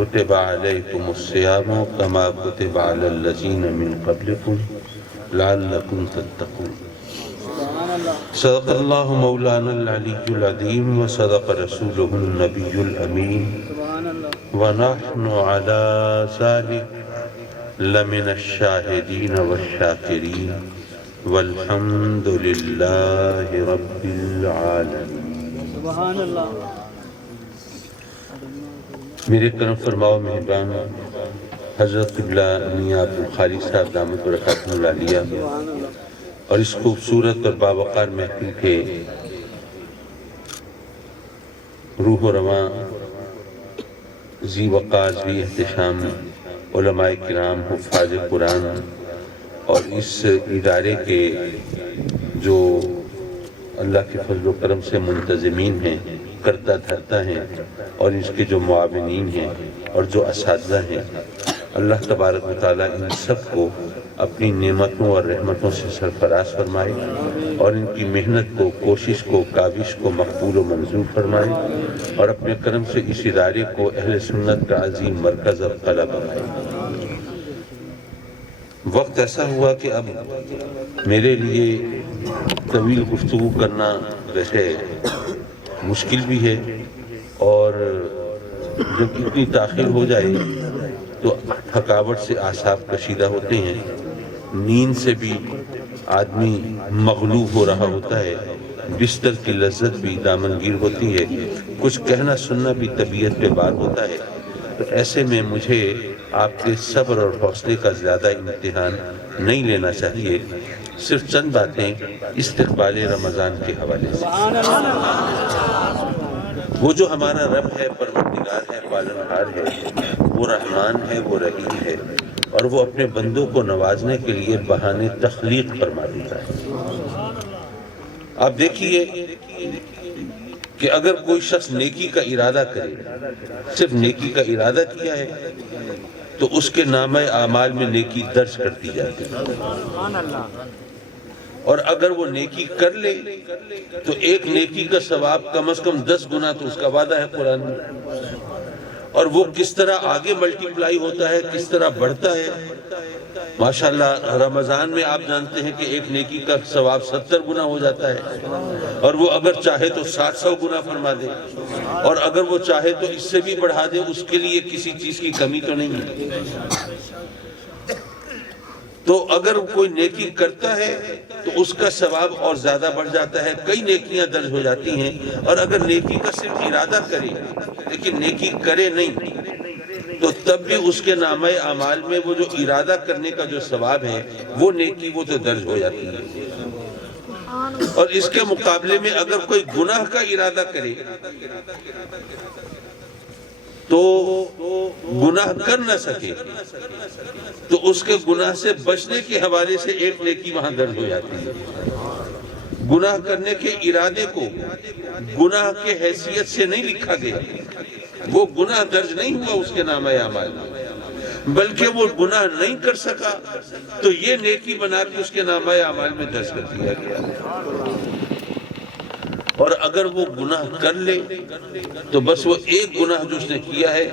كتب عليكم الصيام كما كتب على الذين من قبلكم لعلكم تتقون. صدق الله مولانا العلي العظيم وصدق رسوله النبي الأمين ونحن على ذلك لمن الشاهدين والشاكرين والحمد لله رب العالمين. سبحان اللہ. میرے کرم فرماؤ مہربان حضرت قبلہ میاں عبدالخالق صاحب دامت برکاتہ العالیہ اور اس خوبصورت اور باوقار محفل کے روح و رواں ذی وقار ذی احتشام علماء کرام حفاظ قرآن اور اس ادارے کے جو اللہ کے فضل و کرم سے منتظمین ہیں، کرتا دھرتا ہیں، اور اس کے جو معاونین ہیں اور جو اساتذہ ہیں، اللہ تبارک و تعالیٰ ان سب کو اپنی نعمتوں اور رحمتوں سے سرفراز فرمائے اور ان کی محنت کو، کوشش کو، کاوش کو مقبول و منظور فرمائے اور اپنے کرم سے اس ادارے کو اہل سنت کا عظیم مرکز اور قلعہ بنائے۔ وقت ایسا ہوا کہ اب میرے لیے طویل گفتگو کرنا ویسے مشکل بھی ہے، اور جب اتنی تاخیر ہو جائے تو تھکاوٹ سے اعصاب کشیدہ ہوتے ہیں، نیند سے بھی آدمی مغلوب ہو رہا ہوتا ہے، بستر کی لذت بھی دامنگیر ہوتی ہے، کچھ کہنا سننا بھی طبیعت پہ بار ہوتا ہے۔ تو ایسے میں مجھے آپ کے صبر اور حوصلے کا زیادہ امتحان نہیں لینا چاہیے، صرف چند باتیں استقبال رمضان کے حوالے سے۔ وہ جو ہمارا رب ہے، پروردگار ہے، پالنہار ہے، وہ رحمان ہے، وہ رحیم ہے، اور وہ اپنے بندوں کو نوازنے کے لیے بہانے تخلیق فرما دیتا ہے۔ آپ دیکھیے کہ اگر کوئی شخص نیکی کا ارادہ کرے، صرف نیکی کا ارادہ کیا ہے، تو اس کے نامہ اعمال میں نیکی درج کر دی جاتی ہے، اور اگر وہ نیکی کر لے تو ایک نیکی کا ثواب کم از کم 10 گنا تو اس کا وعدہ ہے قرآن میں، اور وہ کس طرح آگے ملٹیپلائی ہوتا ہے، کس طرح بڑھتا ہے۔ ماشاءاللہ رمضان میں آپ جانتے ہیں کہ ایک نیکی کا ثواب 70 گنا ہو جاتا ہے، اور وہ اگر چاہے تو 700 گنا فرما دے، اور اگر وہ چاہے تو اس سے بھی بڑھا دے، اس کے لیے کسی چیز کی کمی تو نہیں ہے۔ تو اگر کوئی نیکی کرتا ہے تو اس کا ثواب اور زیادہ بڑھ جاتا ہے، کئی نیکیاں درج ہو جاتی ہیں، اور اگر نیکی کا صرف ارادہ کرے لیکن نیکی کرے نہیں تو تب بھی اس کے نامہ اعمال میں وہ جو ارادہ کرنے کا جو ثواب ہے وہ نیکی وہ تو درج ہو جاتی ہے۔ اور اس کے مقابلے میں اگر کوئی گناہ کا ارادہ کرے تو گناہ کر نہ سکے تو اس کے گناہ سے بچنے کے حوالے سے ایک نیکی وہاں درج ہو جاتی ہے۔ گناہ کرنے کے ارادے کو گناہ کے حیثیت سے نہیں لکھا گیا، وہ گناہ درج نہیں ہوا اس کے نامہ اعمال میں، بلکہ وہ گناہ نہیں کر سکا تو یہ نیکی بنا کے اس کے نامہ اعمال میں درج کر دیا گیا۔ اور اگر وہ گناہ کر لے تو بس وہ ایک گناہ جو اس نے کیا ہے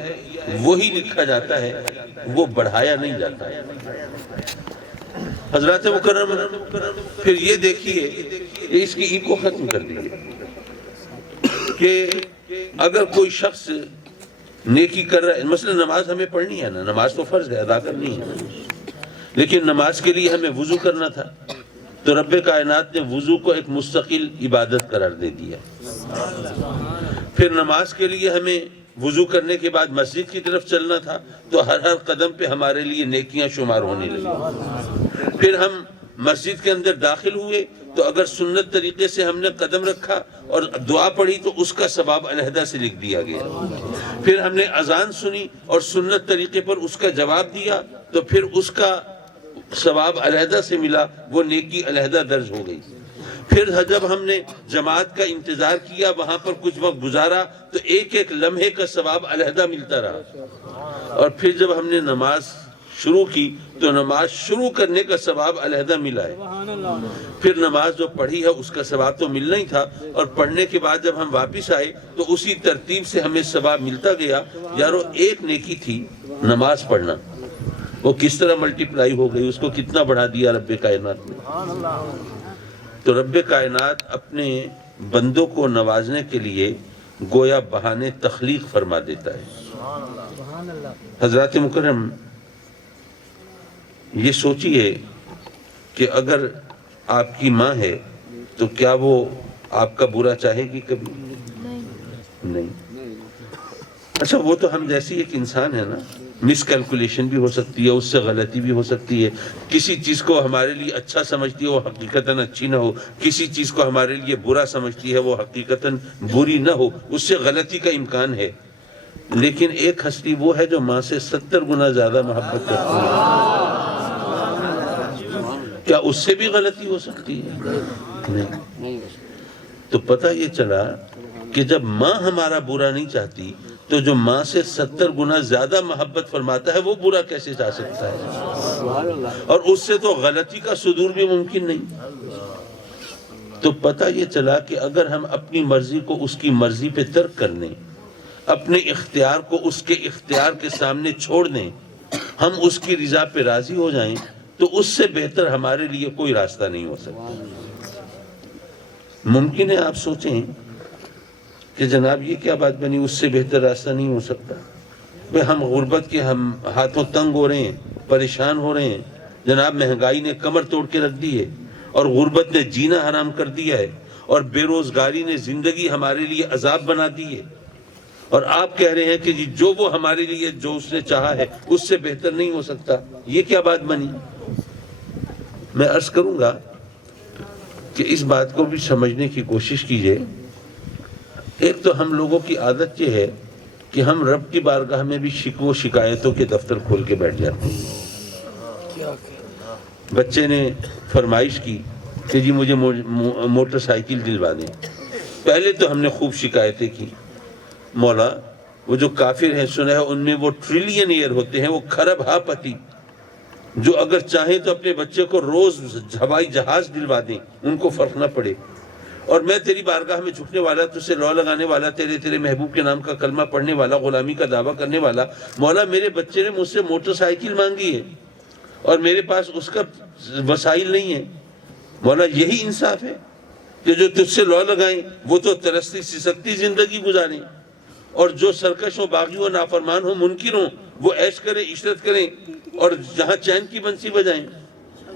وہی لکھا جاتا ہے، وہ بڑھایا نہیں جاتا ہے۔ حضرات مکرم، پھر یہ دیکھیے کہ اس کی ایکو ختم کر دیجیے کہ اگر کوئی شخص نیکی کر رہا ہے، مثلا نماز ہمیں پڑھنی ہے نا، نماز تو فرض ہے، ادا کرنی ہے، لیکن نماز کے لیے ہمیں وضو کرنا تھا، تو رب کائنات نے وضو کو ایک مستقل عبادت قرار دے دیا۔ پھر نماز کے لیے ہمیں وضو کرنے کے بعد مسجد کی طرف چلنا تھا، تو ہر قدم پہ ہمارے لیے نیکیاں شمار ہونے لگی۔ پھر ہم مسجد کے اندر داخل ہوئے تو اگر سنت طریقے سے ہم نے قدم رکھا اور دعا پڑھی تو اس کا ثواب علیحدہ سے لکھ دیا گیا۔ پھر ہم نے اذان سنی اور سنت طریقے پر اس کا جواب دیا تو پھر اس کا ثواب علیحدہ سے ملا، وہ نیکی علیحدہ درج ہو گئی۔ پھر جب ہم نے جماعت کا انتظار کیا، وہاں پر کچھ وقت گزارا تو ایک ایک لمحے کا ثواب علیحدہ ملتا رہا۔ اور پھر جب ہم نے نماز شروع کی تو نماز شروع کرنے کا ثواب علیحدہ ملا ہے، پھر نماز جو پڑھی ہے اس کا ثواب تو ملنا ہی تھا، اور پڑھنے کے بعد جب ہم واپس آئے تو اسی ترتیب سے ہمیں ثواب ملتا گیا۔ یارو ایک نیکی تھی نماز پڑھنا، وہ کس طرح ملٹیپلائی ہو گئی، اس کو کتنا بڑھا دیا رب کائنات نے۔ تو رب کائنات اپنے بندوں کو نوازنے کے لیے گویا بہانے تخلیق فرما دیتا ہے۔ حضرات مکرم، یہ سوچئے کہ اگر آپ کی ماں ہے تو کیا وہ آپ کا برا چاہے گی کبھی؟ نہیں۔ اچھا، وہ تو ہم جیسی ایک انسان ہے نا، مس کیلکولیشن بھی ہو سکتی ہے، اس سے غلطی بھی ہو سکتی ہے، کسی چیز کو ہمارے لیے اچھا سمجھتی ہے وہ حقیقتاً اچھی نہ ہو، کسی چیز کو ہمارے لیے برا سمجھتی ہے وہ حقیقتاً بری نہ ہو، اس سے غلطی کا امکان ہے۔ لیکن ایک ہستی وہ ہے جو ماں سے 70 گنا زیادہ محبت کرتی ہے، کیا اس سے بھی غلطی ہو سکتی ہے؟ نہیں۔ تو پتہ یہ چلا کہ جب ماں ہمارا برا نہیں چاہتی تو جو ماں سے 70 گنا زیادہ محبت فرماتا ہے وہ برا کیسے چاہ سکتا ہے؟ اور اس سے تو غلطی کا صدور بھی ممکن نہیں۔ تو پتہ یہ چلا کہ اگر ہم اپنی مرضی کو اس کی مرضی پہ ترک کر دیں، اپنے اختیار کو اس کے اختیار کے سامنے چھوڑ دیں، ہم اس کی رضا پہ راضی ہو جائیں، تو اس سے بہتر ہمارے لیے کوئی راستہ نہیں ہو سکتا۔ ممکن ہے آپ سوچیں کہ جناب یہ کیا بات بنی، اس سے بہتر راستہ نہیں ہو سکتا؟ ہم غربت کے ہم ہاتھوں تنگ ہو رہے ہیں، پریشان ہو رہے ہیں، جناب مہنگائی نے کمر توڑ کے رکھ دی ہے، اور غربت نے جینا حرام کر دیا ہے، اور بے روزگاری نے زندگی ہمارے لیے عذاب بنا دی ہے، اور آپ کہہ رہے ہیں کہ جی جو وہ ہمارے لیے جو اس نے چاہا ہے اس سے بہتر نہیں ہو سکتا، یہ کیا بات بنی؟ میں عرض کروں گا کہ اس بات کو بھی سمجھنے کی کوشش کیجئے۔ ایک تو ہم لوگوں کی عادت یہ ہے کہ ہم رب کی بارگاہ میں بھی شکوہ شکایتوں کے دفتر کھول کے بیٹھ جاتے ہیں۔ بچے نے فرمائش کی کہ جی مجھے موٹر سائیکل دلوا دیں۔ پہلے تو ہم نے خوب شکایتیں کی، مولا وہ جو کافر ہیں سنا ہے ان میں وہ ٹریلین ایئر ہوتے ہیں، وہ کھرب ہا پتی، جو اگر چاہیں تو اپنے بچے کو روز ہوائی جہاز دلوا دیں، ان کو فرق نہ پڑے، اور میں تیری بارگاہ میں جھکنے والا، تجھ سے لو لگانے والا، تیرے محبوب کے نام کا کلمہ پڑھنے والا، غلامی کا دعویٰ کرنے والا، مولا میرے بچے نے مجھ سے موٹر سائیکل مانگی ہے اور میرے پاس اس کا وسائل نہیں ہے، مولا یہی انصاف ہے کہ جو تجھ سے لو لگائیں وہ تو ترستی سسکتی زندگی گزاریں، اور جو سرکش ہوں، باغی ہوں، نافرمان ہوں، منکر ہوں، وہ عیش کریں، عشرت کریں، اور جہاں چین کی بنسی بجائیں۔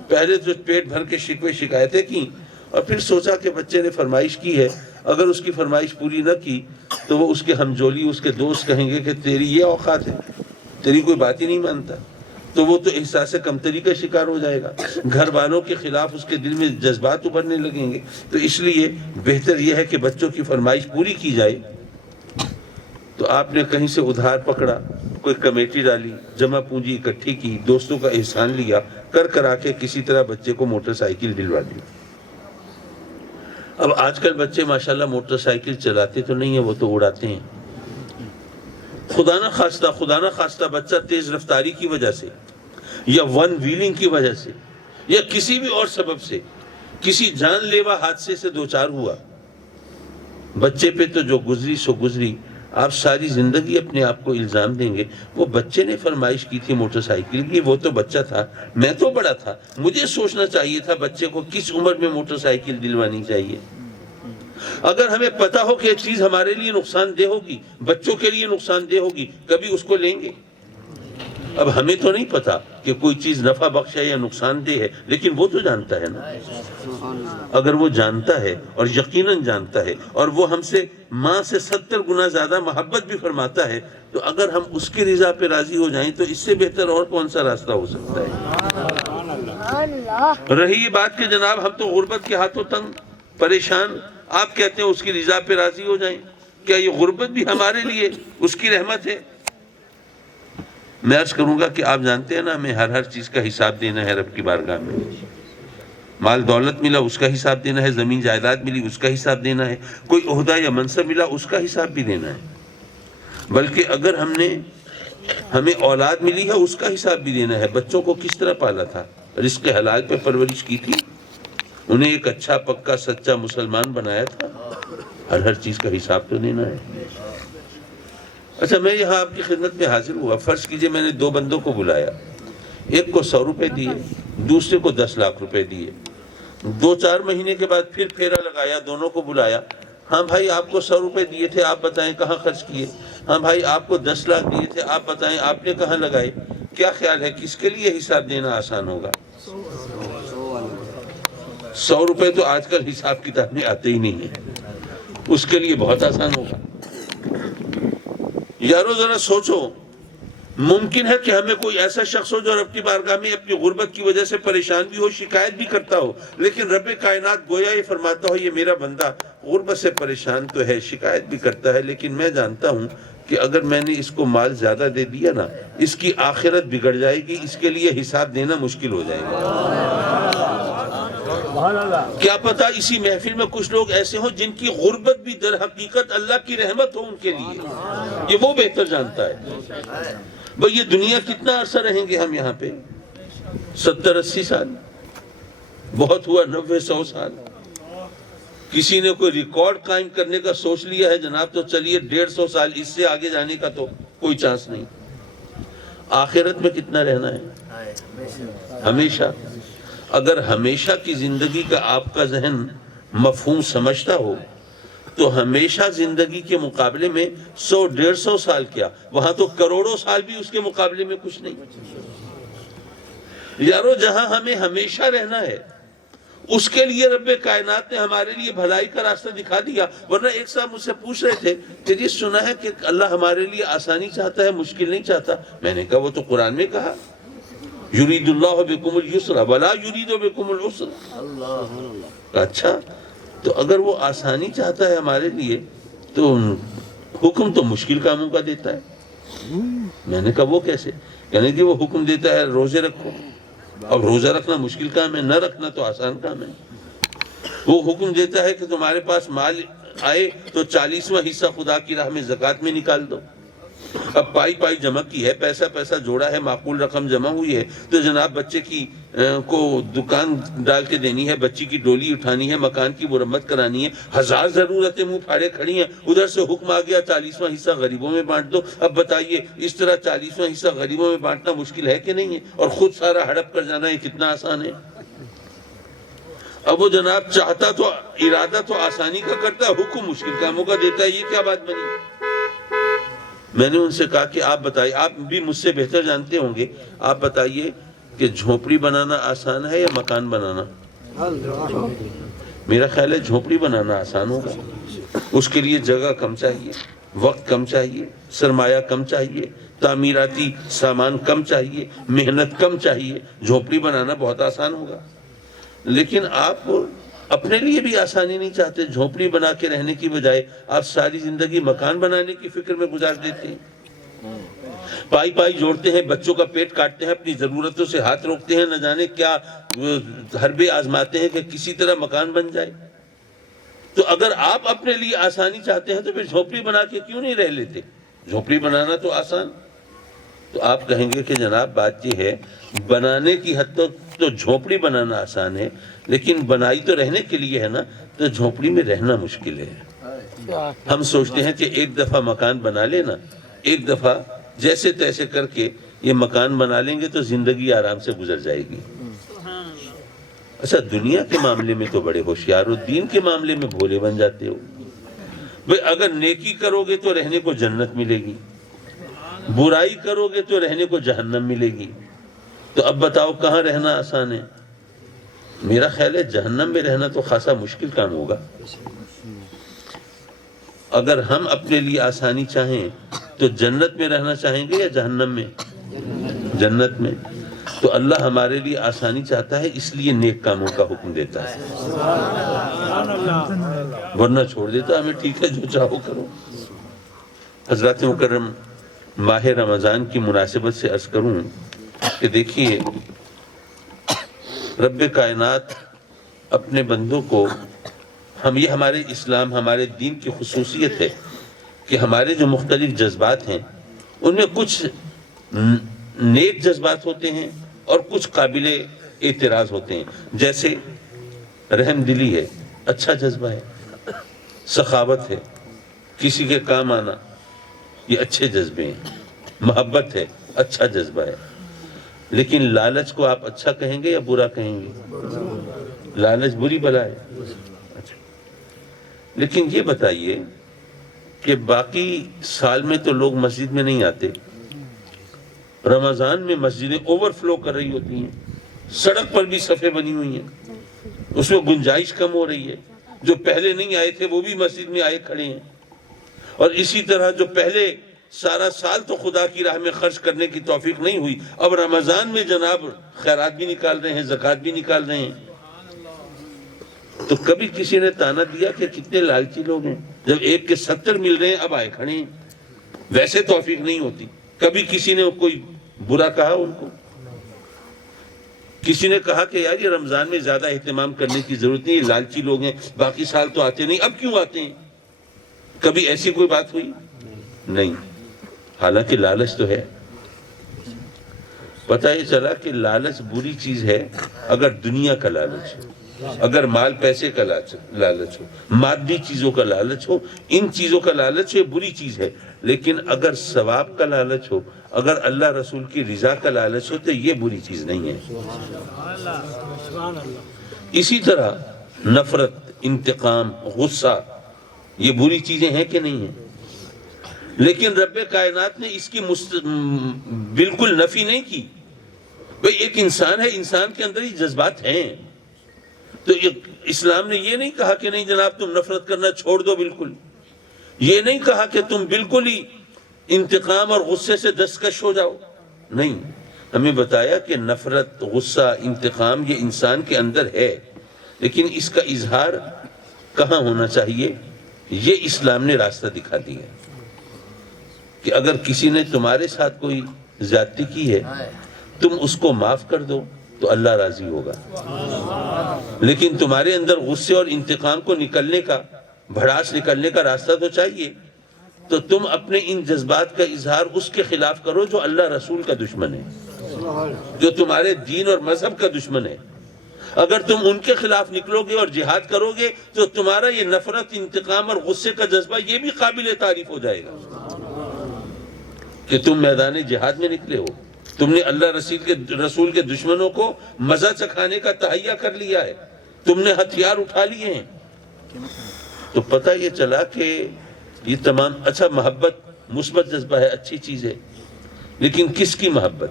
پہلے تو پیٹ بھر کے شکوے شکایتیں کی، اور پھر سوچا کہ بچے نے فرمائش کی ہے، اگر اس کی فرمائش پوری نہ کی تو وہ اس کے ہمجولی، اس کے دوست کہیں گے کہ تیری یہ اوقات ہے، تیری کوئی بات ہی نہیں مانتا، تو وہ تو احساس کمتری کا شکار ہو جائے گا، گھر والوں کے خلاف اس کے دل میں جذبات ابھرنے لگیں گے۔ تو اس لیے بہتر یہ ہے کہ بچوں کی فرمائش پوری کی جائے۔ تو آپ نے کہیں سے ادھار پکڑا، کوئی کمیٹی ڈالی، جمع پونجی اکٹھی کی، دوستوں کا احسان لیا، کرا کے کسی طرح بچے کو موٹر سائیکل دلوا دی۔ اب آج کل بچے ماشاءاللہ موٹر سائیکل چلاتے تو نہیں ہیں، وہ تو اڑاتے ہیں۔ خدا نہ خواستہ بچہ تیز رفتاری کی وجہ سے یا ون ویلنگ کی وجہ سے یا کسی بھی اور سبب سے کسی جان لیوا حادثے سے دوچار ہوا، بچے پہ تو جو گزری سو گزری، آپ ساری زندگی اپنے آپ کو الزام دیں گے۔ وہ بچے نے فرمائش کی تھی موٹر سائیکل کی، وہ تو بچہ تھا، میں تو بڑا تھا، مجھے سوچنا چاہیے تھا بچے کو کس عمر میں موٹر سائیکل دلوانی چاہیے۔ اگر ہمیں پتا ہو کہ یہ چیز ہمارے لیے نقصان دہ ہوگی، بچوں کے لیے نقصان دہ ہوگی، کبھی اس کو لیں گے؟ اب ہمیں تو نہیں پتا کہ کوئی چیز نفع بخش ہے یا نقصان دہ ہے، لیکن وہ تو جانتا ہے نا۔ اگر وہ جانتا ہے اور یقیناً جانتا ہے، اور وہ ہم سے ماں سے 70 گنا زیادہ محبت بھی فرماتا ہے، تو اگر ہم اس کی رضا پہ راضی ہو جائیں تو اس سے بہتر اور کون سا راستہ ہو سکتا ہے؟ رہی یہ بات کہ جناب ہم تو غربت کے ہاتھوں تنگ پریشان، آپ کہتے ہیں اس کی رضا پہ راضی ہو جائیں، کیا یہ غربت بھی ہمارے لیے اس کی رحمت ہے؟ میں عرض کروں گا کہ آپ جانتے ہیں نا، ہمیں ہر چیز کا حساب دینا ہے رب کی بارگاہ میں۔ مال دولت ملا اس کا حساب دینا ہے، زمین جائیداد ملی اس کا حساب دینا ہے، کوئی عہدہ یا منصب ملا اس کا حساب بھی دینا ہے۔ بلکہ اگر ہم نے ہمیں اولاد ملی ہے اس کا حساب بھی دینا ہے، بچوں کو کس طرح پالا تھا، رزق حلال پہ پرورش کی تھی، انہیں ایک اچھا پکا سچا مسلمان بنایا تھا، ہر چیز کا حساب تو دینا ہے۔ اچھا میں یہاں آپ کی خدمت میں حاضر ہوا، فرض کیجئے میں نے 2 بندوں کو بلایا، ایک کو 100 روپے دیے، دوسرے کو 10 لاکھ روپے دیے، 2-4 مہینے کے بعد پھر پھیرا لگایا، دونوں کو بلایا، ہاں بھائی آپ کو 100 روپے دیے تھے، آپ بتائیں کہاں خرچ کیے، ہاں بھائی آپ کو 10 لاکھ دیے تھے، آپ بتائیں آپ نے کہاں لگائے، کیا خیال ہے کس کے لیے حساب دینا آسان ہوگا؟ 100 روپے تو آج کل حساب کتاب میں آتے ہی نہیں ہیں، اس کے لیے بہت آسان ہوگا۔ یارو ذرا سوچو، ممکن ہے کہ ہمیں کوئی ایسا شخص ہو جو رب کی بارگاہ میں اپنی غربت کی وجہ سے پریشان بھی ہو، شکایت بھی کرتا ہو، لیکن رب کائنات گویا یہ فرماتا ہو یہ میرا بندہ غربت سے پریشان تو ہے، شکایت بھی کرتا ہے، لیکن میں جانتا ہوں کہ اگر میں نے اس کو مال زیادہ دے دیا نا، اس کی آخرت بگڑ جائے گی، اس کے لیے حساب دینا مشکل ہو جائے گا۔ کیا پتا اسی محفل میں کچھ لوگ ایسے ہوں جن کی غربت بھی در حقیقت اللہ کی رحمت ہو ان کے لیے، یہ وہ بہتر جانتا ہے۔ بھئی یہ دنیا کتنا عرصہ رہیں گے ہم یہاں پہ؟ 70-80 سال، بہت ہوا 90-100 سال۔ کسی نے کوئی ریکارڈ قائم کرنے کا سوچ لیا ہے جناب تو چلیے 150 سال، اس سے آگے جانے کا تو کوئی چانس نہیں۔ آخرت میں کتنا رہنا ہے؟ ہمیشہ۔ اگر ہمیشہ کی زندگی کا آپ کا ذہن مفہوم سمجھتا ہو تو ہمیشہ زندگی کے مقابلے میں 100-150 سال کیا، وہاں تو کروڑوں سال بھی اس کے مقابلے میں کچھ نہیں۔ یارو جہاں ہمیں ہمیشہ رہنا ہے اس کے لیے رب کائنات نے ہمارے لیے بھلائی کا راستہ دکھا دیا۔ ورنہ ایک صاحب مجھ سے پوچھ رہے تھے کہ یہ سنا ہے کہ اللہ ہمارے لیے آسانی چاہتا ہے، مشکل نہیں چاہتا۔ میں نے کہا وہ تو قرآن میں کہا یرید اللہ بکم الیسر ولا یرید بکم العسر۔ اچھا تو اگر وہ آسانی چاہتا ہے ہمارے لیے تو حکم تو مشکل کاموں کا دیتا ہے۔ میں نے کہا وہ کیسے؟ یعنی کہ وہ حکم دیتا ہے روزے رکھو، اب روزہ رکھنا مشکل کام ہے، نہ رکھنا تو آسان کام ہے۔ وہ حکم دیتا ہے کہ تمہارے پاس مال آئے تو 40واں حصہ خدا کی راہ میں زکوٰۃ میں نکال دو۔ اب پائی جمع کی ہے، پیسہ جوڑا ہے، معقول رقم جمع ہوئی ہے تو جناب بچے کی کو دکان ڈال کے دینی ہے، بچی کی ڈولی اٹھانی ہے، مکان کی مرمت کرانی ہے، 1000 ضرورتیں منہ پھاڑے کھڑی ہیں، ادھر سے حکم آ گیا 40واں حصہ غریبوں میں بانٹ دو۔ اب بتائیے اس طرح 40واں حصہ غریبوں میں بانٹنا مشکل ہے کہ نہیں ہے؟ اور خود سارا ہڑپ کر جانا ہے کتنا آسان ہے؟ اب وہ جناب چاہتا تو ارادہ تو آسانی کا کرتا ہے، حکم مشکل کاموں کا دیتا ہے، یہ کیا بات بنی؟ میں نے ان سے کہا کہ آپ بتائیے، آپ بھی مجھ سے بہتر جانتے ہوں گے، آپ بتائیے کہ جھونپڑی بنانا آسان ہے یا مکان بنانا؟ میرا خیال ہے جھونپڑی بنانا آسان ہوگا، اس کے لیے جگہ کم چاہیے، وقت کم چاہیے، سرمایہ کم چاہیے، تعمیراتی سامان کم چاہیے، محنت کم چاہیے، جھونپڑی بنانا بہت آسان ہوگا۔ لیکن آپ اپنے لیے بھی آسانی نہیں چاہتے، جھونپڑی بنا کے رہنے کی بجائے آپ ساری زندگی مکان بنانے کی فکر میں گزار دیتے ہیں، پائی جوڑتے ہیں، بچوں کا پیٹ کاٹتے ہیں، اپنی ضرورتوں سے ہاتھ روکتے ہیں، نہ جانے کیا حربے آزماتے ہیں کہ کسی طرح مکان بن جائے۔ تو اگر آپ اپنے لیے آسانی چاہتے ہیں تو پھر جھونپڑی بنا کے کیوں نہیں رہ لیتے؟ جھونپڑی بنانا تو آسان۔ تو آپ کہیں گے کہ جناب بات یہ ہے بنانے کی حد تک تو جھونپڑی بنانا آسان ہے، لیکن بنائی تو رہنے کے لیے ہے نا، تو جھونپڑی میں رہنا مشکل ہے۔ ہم سوچتے ہیں کہ ایک دفعہ مکان بنا لینا، ایک دفعہ جیسے تیسے کر کے یہ مکان بنا لیں گے تو زندگی آرام سے گزر جائے گی۔ اچھا دنیا کے معاملے میں تو بڑے ہوشیار ہو، دین کے معاملے میں بھولے بن جاتے ہو۔ بھئی اگر نیکی کرو گے تو رہنے کو جنت ملے گی، برائی کرو گے تو رہنے کو جہنم ملے گی، تو اب بتاؤ کہاں رہنا آسان ہے؟ میرا خیال ہے جہنم میں رہنا تو خاصا مشکل کام ہوگا۔ اگر ہم اپنے لیے آسانی چاہیں تو جنت میں رہنا چاہیں گے یا جہنم میں؟ جنت میں۔ تو اللہ ہمارے لیے آسانی چاہتا ہے، اس لیے نیک کاموں کا حکم دیتا ہے، ورنہ چھوڑ دیتا ہمیں ٹھیک ہے جو چاہو کرو۔ حضرات مکرم، ماہ رمضان کی مناسبت سے عرض کروں کہ دیکھیے رب کائنات اپنے بندوں کو، یہ ہمارے اسلام ہمارے دین کی خصوصیت ہے کہ ہمارے جو مختلف جذبات ہیں ان میں کچھ نیک جذبات ہوتے ہیں اور کچھ قابل اعتراض ہوتے ہیں. جیسے رحم دلی ہے، اچھا جذبہ ہے. سخاوت ہے، کسی کے کام آنا، یہ اچھے جذبے ہیں. محبت ہے، اچھا جذبہ ہے. لیکن لالچ کو آپ اچھا کہیں گے یا برا کہیں گے؟ لالچ بری بلا ہے. لیکن یہ بتائیے کہ باقی سال میں تو لوگ مسجد میں نہیں آتے، رمضان میں مسجدیں اوور فلو کر رہی ہوتی ہیں، سڑک پر بھی صفیں بنی ہوئی ہیں، اس میں گنجائش کم ہو رہی ہے. جو پہلے نہیں آئے تھے وہ بھی مسجد میں آئے کھڑے ہیں. اور اسی طرح جو پہلے سارا سال تو خدا کی راہ میں خرچ کرنے کی توفیق نہیں ہوئی، اب رمضان میں جناب خیرات بھی نکال رہے ہیں، زکوٰۃ بھی نکال رہے ہیں. تو کبھی کسی نے تانا دیا کہ کتنے لالچی لوگ ہیں، جب ایک کے 70 مل رہے ہیں اب آئے کھڑے ہیں. ویسے توفیق نہیں ہوتی. کبھی کسی نے کوئی برا کہا ان کو؟ کسی نے کہا کہ یار یہ رمضان میں زیادہ اہتمام کرنے کی ضرورت نہیں، یہ لالچی لوگ ہیں، باقی سال تو آتے نہیں، اب کیوں آتے ہیں؟ کبھی ایسی کوئی بات ہوئی؟ نہیں. حالانکہ لالچ تو ہے. پتہ یہ چلا کہ لالچ بری چیز ہے اگر دنیا کا لالچ ہو، اگر مال پیسے کا لالچ ہو، مادی چیزوں کا لالچ ہو، ان چیزوں کا لالچ یہ بری چیز ہے. لیکن اگر ثواب کا لالچ ہو، اگر اللہ رسول کی رضا کا لالچ ہو تو یہ بری چیز نہیں ہے. اسی طرح نفرت، انتقام، غصہ یہ بری چیزیں ہیں کہ نہیں ہیں؟ لیکن رب کائنات نے اس کی بالکل نفی نہیں کی. بھئی ایک انسان ہے، انسان کے اندر ہی جذبات ہیں. تو اسلام نے یہ نہیں کہا کہ نہیں جناب تم نفرت کرنا چھوڑ دو بالکل. یہ نہیں کہا کہ تم بالکل ہی انتقام اور غصے سے دستکش ہو جاؤ. نہیں، ہمیں بتایا کہ نفرت، غصہ، انتقام یہ انسان کے اندر ہے، لیکن اس کا اظہار کہاں ہونا چاہیے؟ یہ اسلام نے راستہ دکھا دیا کہ اگر کسی نے تمہارے ساتھ کوئی زیادتی کی ہے تم اس کو معاف کر دو تو اللہ راضی ہوگا. لیکن تمہارے اندر غصے اور انتقام کو نکلنے کا، بھڑاس نکلنے کا راستہ تو چاہیے. تو تم اپنے ان جذبات کا اظہار اس کے خلاف کرو جو اللہ رسول کا دشمن ہے، جو تمہارے دین اور مذہب کا دشمن ہے. اگر تم ان کے خلاف نکلو گے اور جہاد کرو گے تو تمہارا یہ نفرت، انتقام اور غصے کا جذبہ یہ بھی قابل تعریف ہو جائے گا کہ تم میدان جہاد میں نکلے ہو. تم نے اللہ رسول کے دشمنوں کو مزہ چکھانے کا تہیہ کر لیا ہے، تم نے ہتھیار اٹھا لیے ہیں. تو پتہ یہ چلا کہ یہ تمام اچھا محبت مثبت جذبہ ہے، اچھی چیز ہے. لیکن کس کی محبت؟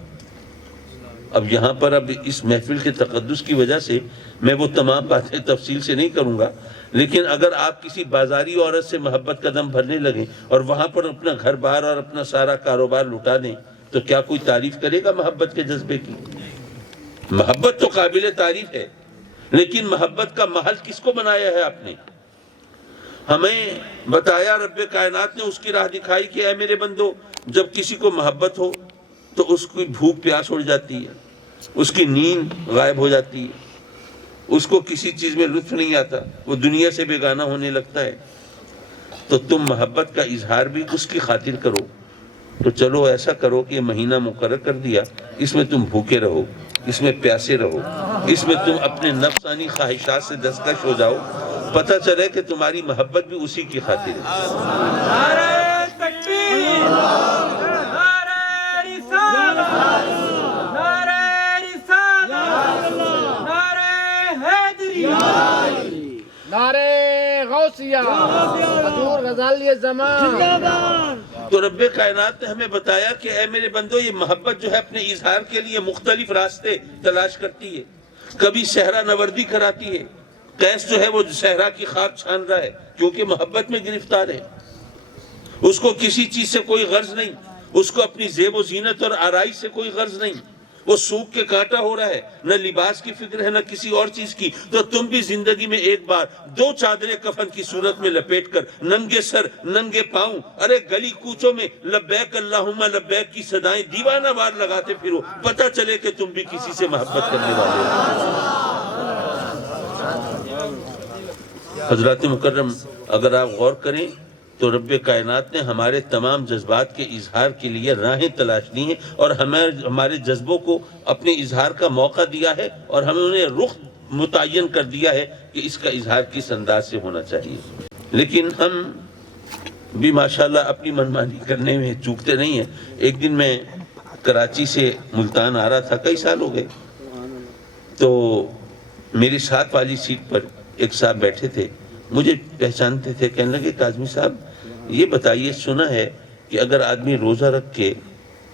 اب یہاں پر اب اس محفل کے تقدس کی وجہ سے میں وہ تمام باتیں تفصیل سے نہیں کروں گا. لیکن اگر آپ کسی بازاری عورت سے محبت کا دم بھرنے لگیں اور وہاں پر اپنا گھر بار اور اپنا سارا کاروبار لٹا دیں تو کیا کوئی تعریف کرے گا محبت کے جذبے کی؟ محبت تو قابل تعریف ہے، لیکن محبت کا محل کس کو بنایا ہے آپ نے؟ ہمیں بتایا رب کائنات نے، اس کی راہ دکھائی کہ اے میرے بندو، جب کسی کو محبت ہو تو اس کی بھوک پیاس اڑ جاتی ہے، اس کی نیند غائب ہو جاتی ہے، اس کو کسی چیز میں لطف نہیں آتا، وہ دنیا سے بیگانہ ہونے لگتا ہے. تو تم محبت کا اظہار بھی اس کی خاطر کرو. تو چلو ایسا کرو کہ یہ مہینہ مقرر کر دیا، اس میں تم بھوکے رہو، اس میں پیاسے رہو، اس میں تم اپنے نفسانی خواہشات سے دستکش ہو جاؤ. پتہ چلے کہ تمہاری محبت بھی اسی کی خاطر ہے. نعرہ تکبیر، نعرہ رسالت، نعرہ رسالت، نعرہ حیدری، نعرہ غوثیہ، حضور غزالی زمان. تو رب کائنات نے ہمیں بتایا کہ اے میرے بندو، یہ محبت جو ہے اپنے اظہار کے لیے مختلف راستے تلاش کرتی ہے. کبھی صحرا نوردی کراتی ہے. قیس جو ہے وہ صحرا کی خاک چھان رہا ہے کیونکہ محبت میں گرفتار ہے. اس کو کسی چیز سے کوئی غرض نہیں، اس کو اپنی زیب و زینت اور آرائش سے کوئی غرض نہیں. وہ سوکھ کے کانٹا ہو رہا ہے، نہ لباس کی فکر ہے نہ کسی اور چیز کی. تو تم بھی زندگی میں ایک بار 2 چادریں کفن کی صورت میں لپیٹ کر ننگے سر ننگے پاؤں ارے گلی کوچوں میں لبیک اللہم لبیک کی صدائیں دیوانہ وار لگاتے پھرو، پتہ چلے کہ تم بھی کسی سے محبت کرنے والے ہو. حضرات مکرم، اگر آپ غور کریں تو رب کائنات نے ہمارے تمام جذبات کے اظہار کے لیے راہیں تلاش دی ہیں اور ہمارے جذبوں کو اپنے اظہار کا موقع دیا ہے اور ہمیں انہیں رخ متعین کر دیا ہے کہ اس کا اظہار کس انداز سے ہونا چاہیے. لیکن ہم بھی ماشاءاللہ اپنی منمانی کرنے میں چوکتے نہیں ہیں. ایک دن میں کراچی سے ملتان آ رہا تھا، کئی سال ہو گئے، تو میری ساتھ والی سیٹ پر ایک صاحب بیٹھے تھے، مجھے پہچانتے تھے. کہنے لگے کاظمی صاحب یہ بتائیے، سنا ہے کہ اگر آدمی روزہ رکھ کے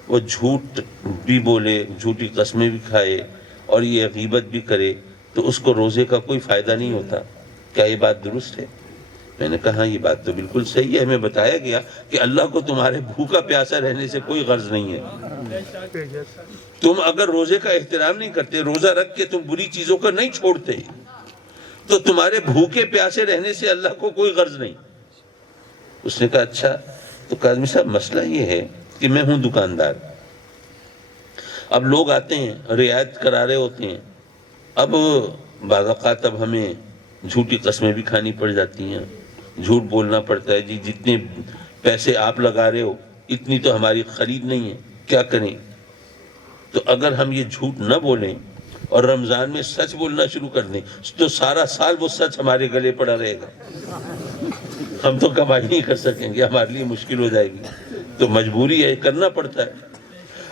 وہ جھوٹ بھی بولے، جھوٹی قسمیں بھی کھائے اور یہ غیبت بھی کرے تو اس کو روزے کا کوئی فائدہ نہیں ہوتا، کیا یہ بات درست ہے؟ میں نے کہا یہ بات تو بالکل صحیح ہے. ہمیں بتایا گیا کہ اللہ کو تمہارے بھوکا پیاسا رہنے سے کوئی غرض نہیں ہے. تم اگر روزے کا احترام نہیں کرتے، روزہ رکھ کے تم بری چیزوں کو نہیں چھوڑتے، تو تمہارے بھوکے پیاسے رہنے سے اللہ کو کوئی غرض نہیں. اس نے کہا اچھا، تو کاظمی صاحب مسئلہ یہ ہے کہ میں ہوں دکاندار، اب لوگ آتے ہیں رعایت کرا رہے ہوتے ہیں، اب بعض اوقات اب ہمیں جھوٹی قسمیں بھی کھانی پڑ جاتی ہیں، جھوٹ بولنا پڑتا ہے، جی جتنے پیسے آپ لگا رہے ہو اتنی تو ہماری خرید نہیں ہے، کیا کریں؟ تو اگر ہم یہ جھوٹ نہ بولیں اور رمضان میں سچ بولنا شروع کر دیں تو سارا سال وہ سچ ہمارے گلے پڑا رہے گا، ہم تو کمائی نہیں کر سکیں گے، ہمارے لیے مشکل ہو جائے گی. تو مجبوری ہے، کرنا پڑتا ہے.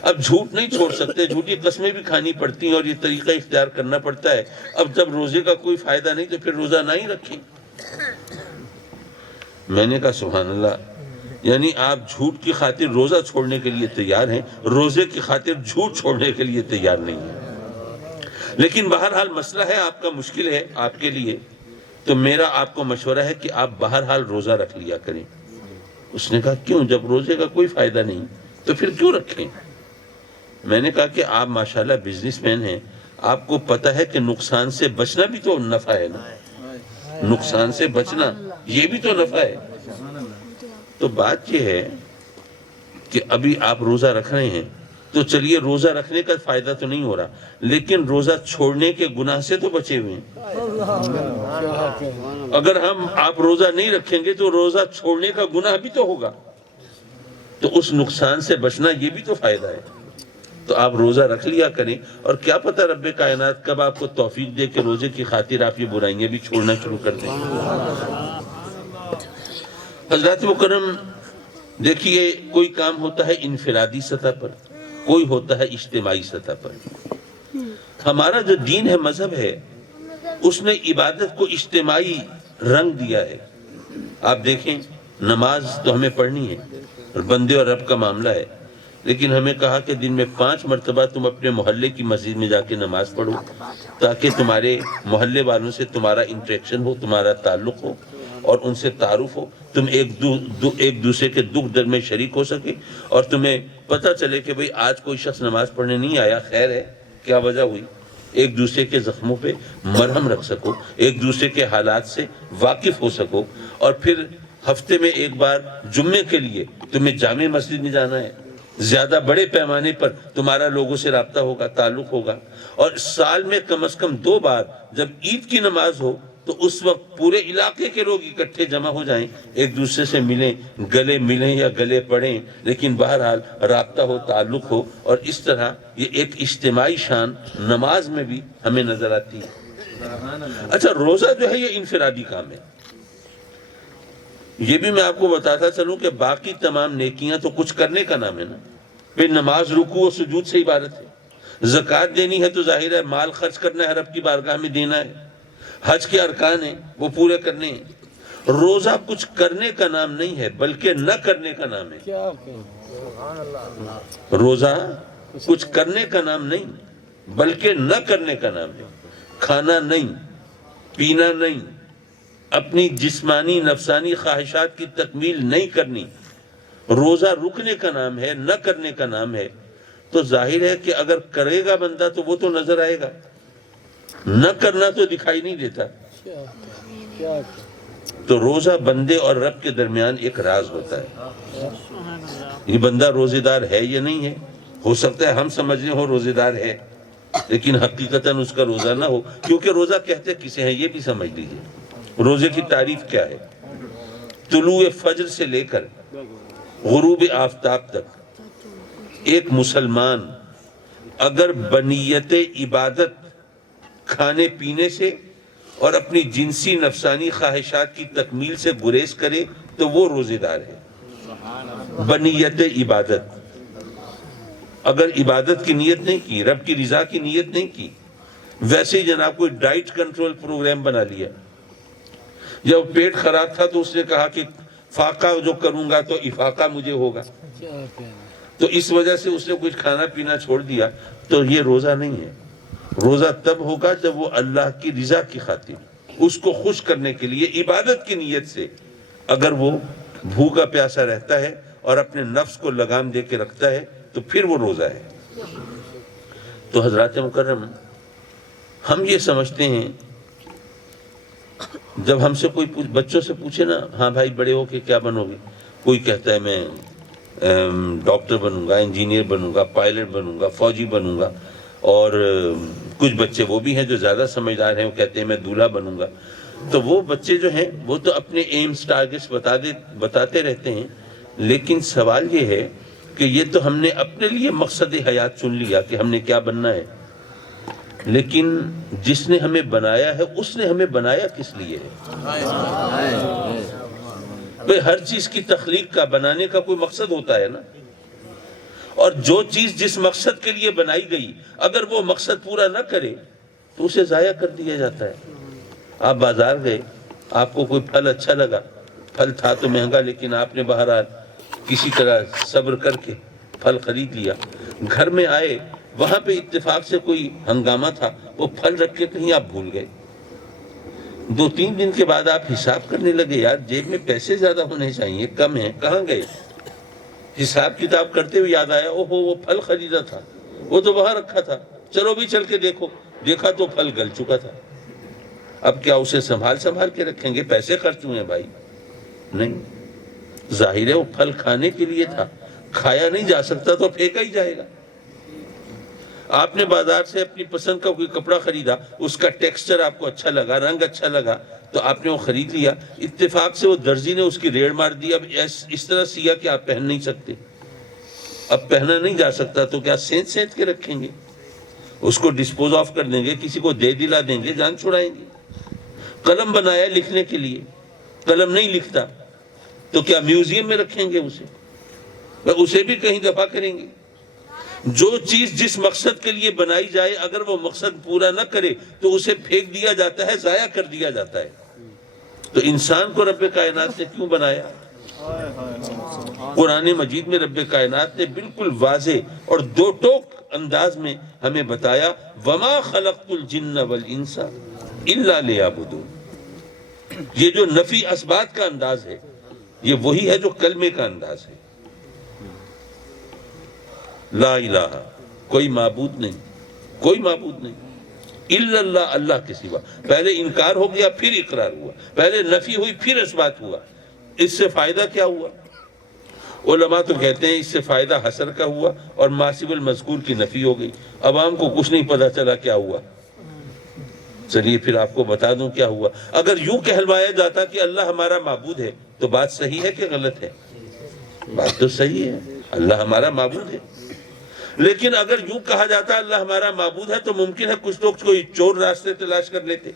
اب جھوٹ نہیں چھوڑ سکتے، جھوٹی قسمیں بھی کھانی پڑتی ہیں اور یہ طریقہ اختیار کرنا پڑتا ہے. اب جب روزے کا کوئی فائدہ نہیں تو پھر روزہ نہ ہی رکھیں. میں نے کہا سبحان اللہ، یعنی آپ جھوٹ کی خاطر روزہ چھوڑنے کے لیے تیار ہیں، روزے کی خاطر جھوٹ چھوڑنے کے لیے تیار نہیں ہیں. لیکن بہرحال مسئلہ ہے، آپ کا مشکل ہے آپ کے لیے، تو میرا آپ کو مشورہ ہے کہ آپ بہرحال روزہ رکھ لیا کریں. اس نے کہا کیوں؟ جب روزے کا کوئی فائدہ نہیں تو پھر کیوں رکھیں؟ میں نے کہا کہ آپ ماشاءاللہ بزنس مین ہیں، آپ کو پتہ ہے کہ نقصان سے بچنا بھی تو نفع ہے نا، نقصان سے بچنا یہ بھی تو نفع ہے. تو بات یہ ہے کہ ابھی آپ روزہ رکھ رہے ہیں تو چلیے روزہ رکھنے کا فائدہ تو نہیں ہو رہا، لیکن روزہ چھوڑنے کے گناہ سے تو بچے ہوئے ہیں. اگر آپ روزہ نہیں رکھیں گے تو روزہ چھوڑنے کا گناہ بھی تو ہوگا، تو اس نقصان سے بچنا یہ بھی تو فائدہ ہے. تو آپ روزہ رکھ لیا کریں، اور کیا پتہ رب کائنات کب آپ کو توفیق دے کہ روزے کی خاطر آپ یہ برائیاں بھی چھوڑنا شروع کر دیں. حضرات مکرم، دیکھیے کوئی کام ہوتا ہے انفرادی سطح پر، کوئی ہوتا ہے اجتماعی سطح پر. ہمارا جو دین ہے، مذہب ہے، اس نے عبادت کو اجتماعی رنگ دیا ہے. آپ دیکھیں نماز تو ہمیں پڑھنی ہے اور بندے اور رب کا معاملہ ہے، لیکن ہمیں کہا کہ دن میں 5 مرتبہ تم اپنے محلے کی مسجد میں جا کے نماز پڑھو تاکہ تمہارے محلے والوں سے تمہارا انٹریکشن ہو، تمہارا تعلق ہو اور ان سے تعارف ہو، تم ایک دوسرے کے دکھ درد میں شریک ہو سکے، اور تمہیں پتہ چلے کہ بھئی آج کوئی شخص نماز پڑھنے نہیں آیا، خیر ہے، کیا وجہ ہوئی، ایک دوسرے کے زخموں پہ مرہم رکھ سکو، ایک دوسرے کے حالات سے واقف ہو سکو. اور پھر ہفتے میں ایک بار جمعے کے لیے تمہیں جامع مسجد میں جانا ہے، زیادہ بڑے پیمانے پر تمہارا لوگوں سے رابطہ ہوگا، تعلق ہوگا. اور سال میں کم از کم 2 بار جب عید کی نماز ہو تو اس وقت پورے علاقے کے لوگ اکٹھے جمع ہو جائیں، ایک دوسرے سے ملیں، گلے ملیں یا گلے پڑیں، لیکن بہرحال رابطہ ہو، تعلق ہو. اور اس طرح یہ ایک اجتماعی شان نماز میں بھی ہمیں نظر آتی ہے. اچھا، روزہ جو ہے یہ انفرادی کام ہے. یہ بھی میں آپ کو بتاتا چلوں کہ باقی تمام نیکیاں تو کچھ کرنے کا نام ہے نا. پھر نماز رکوع و سجود سے عبارت ہے. زکوٰۃ دینی ہے تو ظاہر ہے مال خرچ کرنا ہے، رب کی بارگاہ میں دینا ہے. حج کے ارکان ہیں وہ پورے کرنے ہیں. روزہ کچھ کرنے کا نام نہیں ہے بلکہ نہ کرنے کا نام ہے. روزہ کچھ کرنے کا نام نہیں بلکہ نہ کرنے کا نام ہے. کھانا نہیں، پینا نہیں، اپنی جسمانی نفسانی خواہشات کی تکمیل نہیں کرنی، روزہ رکنے کا نام ہے، نہ کرنے کا نام ہے. تو ظاہر ہے کہ اگر کرے گا بندہ تو وہ تو نظر آئے گا، نہ کرنا تو دکھائی نہیں دیتا. تو روزہ بندے اور رب کے درمیان ایک راز ہوتا ہے. یہ بندہ روزے دار ہے یا نہیں ہے، ہو سکتا ہے ہم سمجھنے ہو روزے دار ہے لیکن حقیقتاً اس کا روزہ نہ ہو، کیونکہ روزہ کہتے کسے ہیں یہ بھی سمجھ لیجئے. روزے کی تعریف کیا ہے؟ طلوع فجر سے لے کر غروب آفتاب تک ایک مسلمان اگر بنیت عبادت کھانے پینے سے اور اپنی جنسی نفسانی خواہشات کی تکمیل سے گریز کرے تو وہ روزے دار ہے۔ بنیت عبادت، اگر عبادت کی نیت نہیں کی، رب کی رضا کی نیت نہیں کی، ویسے ہی جناب کوئی ڈائٹ کنٹرول پروگرام بنا لیا، جب پیٹ خراب تھا تو اس نے کہا کہ فاقہ جو کروں گا تو افاقہ مجھے ہوگا، تو اس وجہ سے اس نے کچھ کھانا پینا چھوڑ دیا، تو یہ روزہ نہیں ہے۔ روزہ تب ہوگا جب وہ اللہ کی رضا کی خاطر، اس کو خوش کرنے کے لیے عبادت کی نیت سے اگر وہ بھوکا پیاسا رہتا ہے اور اپنے نفس کو لگام دے کے رکھتا ہے تو پھر وہ روزہ ہے۔ تو حضرات مکرم، ہم یہ سمجھتے ہیں جب ہم سے کوئی بچوں سے پوچھے نا، ہاں بھائی بڑے ہو کے کیا بنو گے، کوئی کہتا ہے میں ڈاکٹر بنوں گا، انجینئر بنوں گا، پائلٹ بنوں گا، فوجی بنوں گا، اور کچھ بچے وہ بھی ہیں جو زیادہ سمجھدار ہیں، وہ کہتے ہیں میں دولہا بنوں گا۔ تو وہ بچے جو ہیں وہ تو اپنے ایمز ٹارگٹس بتاتے رہتے ہیں، لیکن سوال یہ ہے کہ یہ تو ہم نے اپنے لیے مقصد حیات چن لیا کہ ہم نے کیا بننا ہے، لیکن جس نے ہمیں بنایا ہے اس نے ہمیں بنایا کس لیے ہے؟ بھئی ہر چیز کی تخلیق کا، بنانے کا کوئی مقصد ہوتا ہے نا، اور جو چیز جس مقصد کے لیے بنائی گئی اگر وہ مقصد پورا نہ کرے تو اسے ضائع کر دیا جاتا ہے۔ آپ بازار گئے، آپ کو کوئی پھل اچھا لگا، پھل تھا تو مہنگا، لیکن آپ نے بہرحال کسی طرح صبر کر کے پھل خرید لیا، گھر میں آئے، وہاں پہ اتفاق سے کوئی ہنگامہ تھا، وہ پھل رکھ کے کہیں آپ بھول گئے، 2-3 دن کے بعد آپ حساب کرنے لگے، یار جیب میں پیسے زیادہ ہونے چاہیے، کم ہیں، کہاں گئے؟ حساب کتاب کرتے ہوئے یاد آیا، اوہو وہ پھل خریدا تھا، وہ تو وہاں رکھا تھا، چلو بھی چل کے دیکھو، دیکھا تو پھل گل چکا تھا۔ اب کیا اسے سنبھال کے رکھیں گے؟ پیسے خرچ ہوئے ہیں بھائی، نہیں، ظاہر ہے وہ پھل کھانے کے لیے تھا، کھایا نہیں جا سکتا تو پھینکا ہی جائے گا۔ آپ نے بازار سے اپنی پسند کا کوئی کپڑا خریدا، اس کا ٹیکسچر آپ کو اچھا لگا، رنگ اچھا لگا، تو آپ نے وہ خرید لیا، اتفاق سے وہ درزی نے اس کی ریڑھ مار دی، اب اس طرح سیا کہ آپ پہن نہیں سکتے، اب پہنا نہیں جا سکتا، تو کیا سینت کے رکھیں گے؟ اس کو ڈسپوز آف کر دیں گے، کسی کو دے دلا دیں گے، جان چھڑائیں گے۔ قلم بنایا لکھنے کے لیے، قلم نہیں لکھتا تو کیا میوزیم میں رکھیں گے اسے بھی کہیں دفع کریں گے؟ جو چیز جس مقصد کے لیے بنائی جائے اگر وہ مقصد پورا نہ کرے تو اسے پھینک دیا جاتا ہے، ضائع کر دیا جاتا ہے۔ تو انسان کو رب کائنات نے کیوں بنایا؟ قرآن مجید میں رب کائنات نے بالکل واضح اور دو ٹوک انداز میں ہمیں بتایا، وَمَا خَلَقْتُ الْجِنَّ وَالْإِنسَ إِلَّا لِيَعْبُدُونِ۔ یہ جو نفی اثبات کا انداز ہے یہ وہی ہے جو کلمے کا انداز ہے۔ لا الہ، کوئی معبود نہیں، کوئی معبود نہیں، الا اللہ، اللہ کے سوا۔ پہلے انکار ہو گیا پھر اقرار ہوا، پہلے نفی ہوئی پھر اثبات ہوا۔ اس سے فائدہ کیا ہوا؟ علماء تو کہتے ہیں اس سے فائدہ حسر کا ہوا اور ما سوى المذکور کی نفی ہو گئی، عوام کو کچھ نہیں پتا چلا کیا ہوا۔ چلیے پھر آپ کو بتا دوں کیا ہوا۔ اگر یوں کہلوایا جاتا کہ اللہ ہمارا معبود ہے تو بات صحیح ہے کہ غلط ہے؟ بات تو صحیح ہے، اللہ ہمارا معبود ہے۔ لیکن اگر یوں کہا جاتا اللہ ہمارا معبود ہے تو ممکن ہے کچھ لوگ کوئی چور راستے تلاش کر لیتے،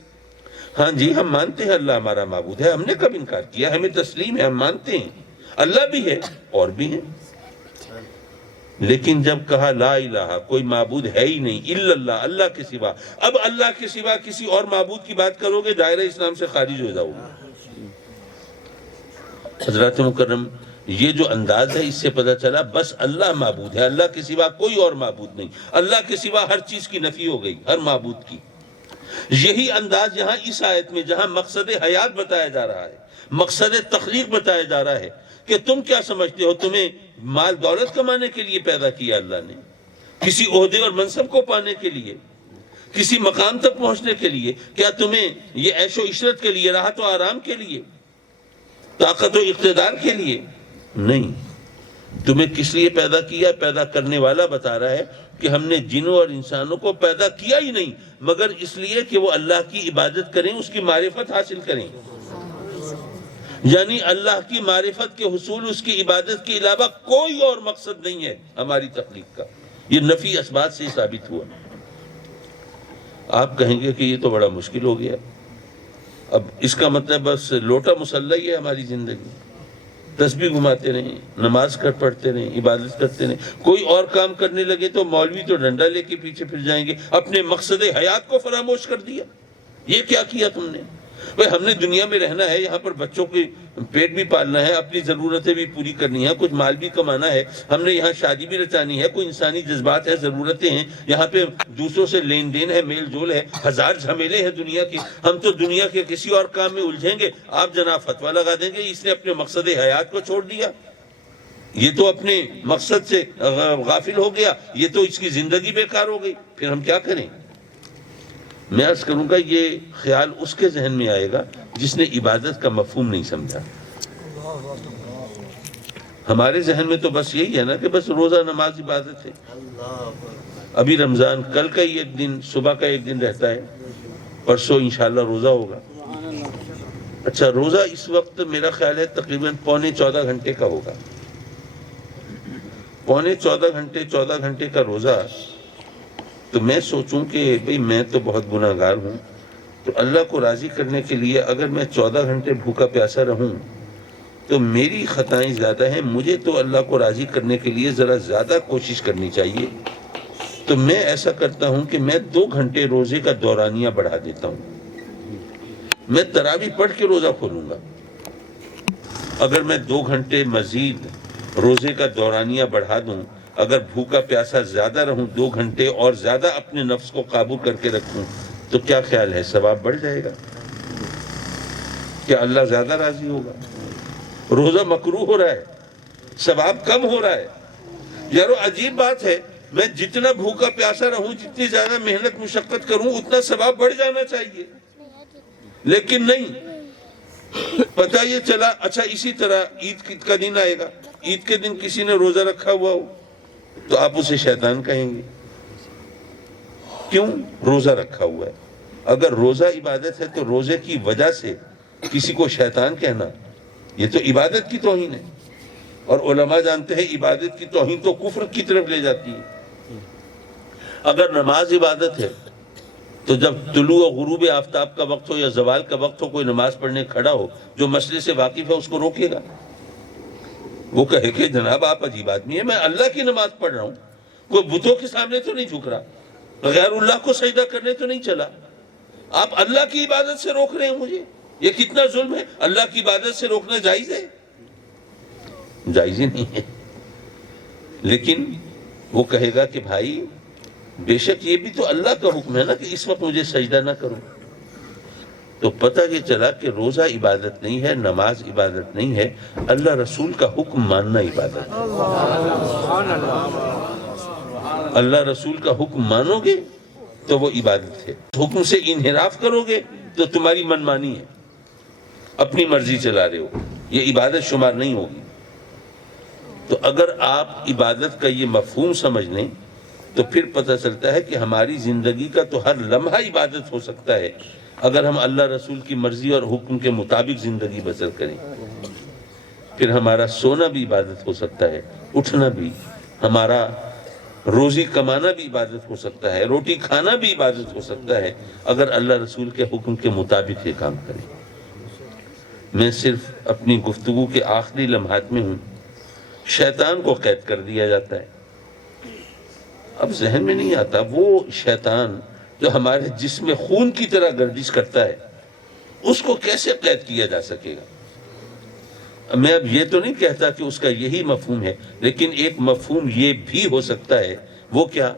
ہاں جی ہم مانتے ہیں اللہ ہمارا معبود ہے، ہم نے کب انکار کیا، ہمیں تسلیم ہے، ہم مانتے ہیں اللہ بھی ہے اور بھی ہیں۔ لیکن جب کہا لا الہ، کوئی معبود ہے ہی نہیں، الا اللہ، اللہ کے سوا، اب اللہ کے سوا کسی اور معبود کی بات کرو گے دائرہ اسلام سے خارج ہو جاؤ گے۔ حضرات مکرم، یہ جو انداز ہے اس سے پتہ چلا بس اللہ معبود ہے، اللہ کے سوا کوئی اور معبود نہیں، اللہ کے سوا ہر چیز کی نفی ہو گئی، ہر معبود کی۔ یہی انداز یہاں اس آیت میں جہاں مقصد حیات بتایا جا رہا ہے، مقصد تخلیق بتایا جا رہا ہے کہ تم کیا سمجھتے ہو تمہیں مال دولت کمانے کے لیے پیدا کیا اللہ نے، کسی عہدے اور منصب کو پانے کے لیے، کسی مقام تک پہنچنے کے لیے؟ کیا تمہیں یہ عیش و عشرت کے لیے، راحت و آرام کے لیے، طاقت و اقتدار کے لیے؟ نہیں، تمہیں کس لیے پیدا کیا؟ پیدا کرنے والا بتا رہا ہے کہ ہم نے جنوں اور انسانوں کو پیدا کیا ہی نہیں مگر اس لیے کہ وہ اللہ کی عبادت کریں، اس کی معرفت حاصل کریں۔ یعنی اللہ کی معرفت کے حصول، اس کی عبادت کے علاوہ کوئی اور مقصد نہیں ہے ہماری تخلیق کا. یہ نفی اسبات سے ثابت ہوا. آپ کہیں گے کہ یہ تو بڑا مشکل ہو گیا، اب اس کا مطلب بس لوٹا مسلح ہی ہے ہماری زندگی، تسبیح گھماتے رہیں، نماز پڑھتے رہیں، عبادت کرتے رہیں، کوئی اور کام کرنے لگے تو مولوی تو ڈنڈا لے کے پیچھے پھر جائیں گے. اپنے مقصد حیات کو فراموش کر دیا. یہ کیا کیا تم نے؟ بھئی ہم نے دنیا میں رہنا ہے، یہاں پر بچوں کے پیٹ بھی پالنا ہے، اپنی ضرورتیں بھی پوری کرنی ہے، کچھ مال بھی کمانا ہے، ہم نے یہاں شادی بھی رچانی ہے، کوئی انسانی جذبات ہیں، ضرورتیں ہیں، یہاں پہ دوسروں سے لین دین ہے، میل جول ہے، ہزار جھمیلے ہیں دنیا کی. ہم تو دنیا کے کسی اور کام میں الجھیں گے، آپ جناب فتویٰ لگا دیں گے اس نے اپنے مقصد حیات کو چھوڑ دیا، یہ تو اپنے مقصد سے غافل ہو گیا، یہ تو اس کی زندگی بیکار ہو گئی. پھر ہم کیا کریں؟ میں عرض کروں گا یہ خیال اس کے ذہن میں آئے گا جس نے عبادت کا مفہوم نہیں سمجھا. ہمارے ذہن میں تو بس یہی ہے نا کہ بس روزہ نماز عبادت ہے. ابھی رمضان کل کا ہی ایک دن، صبح کا ایک دن رہتا ہے، پرسوں انشاءاللہ روزہ ہوگا. اچھا روزہ اس وقت میرا خیال ہے تقریباً 14.25 گھنٹے کا ہوگا. 14.25 گھنٹے کا روزہ. تو میں سوچوں کہ بھئی میں تو بہت گناہ گار ہوں، تو اللہ کو راضی کرنے کے لیے اگر میں 14 گھنٹے بھوکا پیاسا رہوں تو میری خطائیں زیادہ ہیں، مجھے تو اللہ کو راضی کرنے کے لیے ذرا زیادہ کوشش کرنی چاہیے. تو میں ایسا کرتا ہوں کہ میں 2 گھنٹے روزے کا دورانیہ بڑھا دیتا ہوں. میں تراویح پڑھ کے روزہ کھولوں گا. اگر میں 2 گھنٹے مزید روزے کا دورانیہ بڑھا دوں، اگر بھوکا پیاسا زیادہ رہوں 2 گھنٹے اور زیادہ اپنے نفس کو قابو کر کے رکھوں، تو کیا خیال ہے ثواب بڑھ جائے گا؟ کیا اللہ زیادہ راضی ہوگا؟ روزہ مکروہ ہو رہا ہے، ثواب کم ہو رہا ہے. یارو عجیب بات ہے، میں جتنا بھوکا پیاسا رہوں، جتنی زیادہ محنت مشقت کروں، اتنا ثواب بڑھ جانا چاہیے، لیکن نہیں. پتہ یہ چلا. اچھا اسی طرح عید کا دن آئے گا، عید کے دن کسی نے روزہ رکھا ہوا ہو تو آپ اسے شیطان کہیں گے. کیوں؟ روزہ رکھا ہوا ہے. اگر روزہ عبادت ہے تو روزے کی وجہ سے کسی کو شیطان کہنا یہ تو عبادت کی توہین ہے. اور علماء جانتے ہیں عبادت کی توہین تو کفر کی طرف لے جاتی ہے. اگر نماز عبادت ہے تو جب طلوع و غروب آفتاب کا وقت ہو یا زوال کا وقت ہو، کوئی نماز پڑھنے کھڑا ہو جو مسئلے سے واقف ہے اس کو روکے گا. وہ کہے کہ جناب آپ عجیب آدمی ہیں، میں اللہ کی نماز پڑھ رہا ہوں، کوئی بتوں کے سامنے تو نہیں جھک رہا، غیر اللہ کو سجدہ کرنے تو نہیں چلا، آپ اللہ کی عبادت سے روک رہے ہیں مجھے. یہ کتنا ظلم ہے. اللہ کی عبادت سے روکنا جائز ہے؟ جائز ہی نہیں ہے. لیکن وہ کہے گا کہ بھائی بے شک یہ بھی تو اللہ کا حکم ہے نا کہ اس وقت مجھے سجدہ نہ کرو. تو پتہ یہ چلا کہ روزہ عبادت نہیں ہے، نماز عبادت نہیں ہے، اللہ رسول کا حکم ماننا عبادت ہے. اللہ رسول کا حکم مانو گے تو وہ عبادت ہے. حکم سے انحراف کرو گے تو تمہاری منمانی ہے، اپنی مرضی چلا رہے ہو، یہ عبادت شمار نہیں ہوگی. تو اگر آپ عبادت کا یہ مفہوم سمجھ لیں تو پھر پتہ چلتا ہے کہ ہماری زندگی کا تو ہر لمحہ عبادت ہو سکتا ہے اگر ہم اللہ رسول کی مرضی اور حکم کے مطابق زندگی بسر کریں. پھر ہمارا سونا بھی عبادت ہو سکتا ہے، اٹھنا بھی، ہمارا روزی کمانا بھی عبادت ہو سکتا ہے، روٹی کھانا بھی عبادت ہو سکتا ہے اگر اللہ رسول کے حکم کے مطابق یہ کام کریں. میں صرف اپنی گفتگو کے آخری لمحات میں ہوں. شیطان کو قید کر دیا جاتا ہے. اب ذہن میں نہیں آتا وہ شیطان جو ہمارے جسم میں خون کی طرح گردش کرتا ہے اس کو کیسے قید کیا جا سکے گا. میں اب یہ تو نہیں کہتا کہ اس کا یہی مفہوم ہے، لیکن ایک مفہوم یہ بھی ہو سکتا ہے. وہ کیا؟